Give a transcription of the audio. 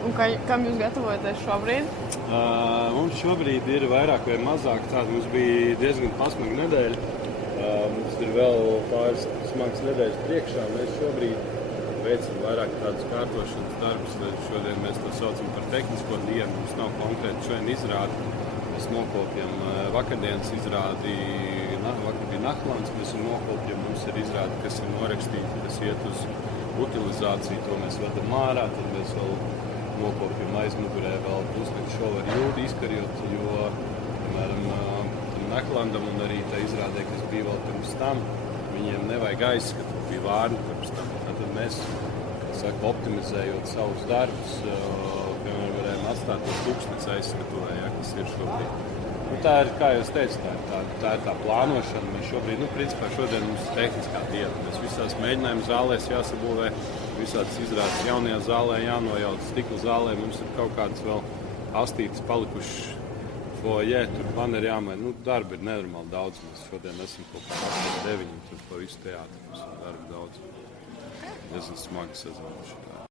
Un kam jūs gatavojaties šobrīd? Mums šobrīd ir vairāk vai mazāk tāda. Mums bija diezgan pasmaga nedēļa. Mums ir vēl pāris smagas nedēļas priekšā. Mēs šobrīd veicam vairāk tādus kārtošanas darbus. Šodien mēs to saucam par tehnisko dienu. Mums nav konkrēti šodien izrādi. Mēs nokopjam vakardienas izrādi. Vakar bija Nahlāns, mēs nokopjam. Mums ir izrādi, kas ir norakstīti, kas iet uz utilizāciju. To mēs vedam ārā. Tad mēs vēl nokopjam aizmugurē vēl pusnakti šovu ar jūdu izkarjot, jo, piemēram, Nahlāndam un arī tā izrādē, kas bija vēl pirms tam, viņiem nevajag aizskatu, bija vārni pirms tam. Tad mēs, optimizējot savus darbus, piemēram, varējām atstāt to tūkstneci aizskatuvē, kas ir šobrīd. Tā ir, kā jūs teicat, tā ir tā plānošana. Mēs šobrīd, principā šodien mums ir tehniskā diena. Mēs visās mēģinājuma zālēs jāsabūvē, visādas izrādes jaunajā zālē jānojauc, stikla zālē. Mums ir kaut kādas vēl astītes palikušas foajē, tur baneri jāmaina. Darba ir nenormāli daudz. Mēs šodien esam kaut kā 8, 9, tur pa visu teātri. Mums ir darba daudz. Diezgan smagi sezona šitā.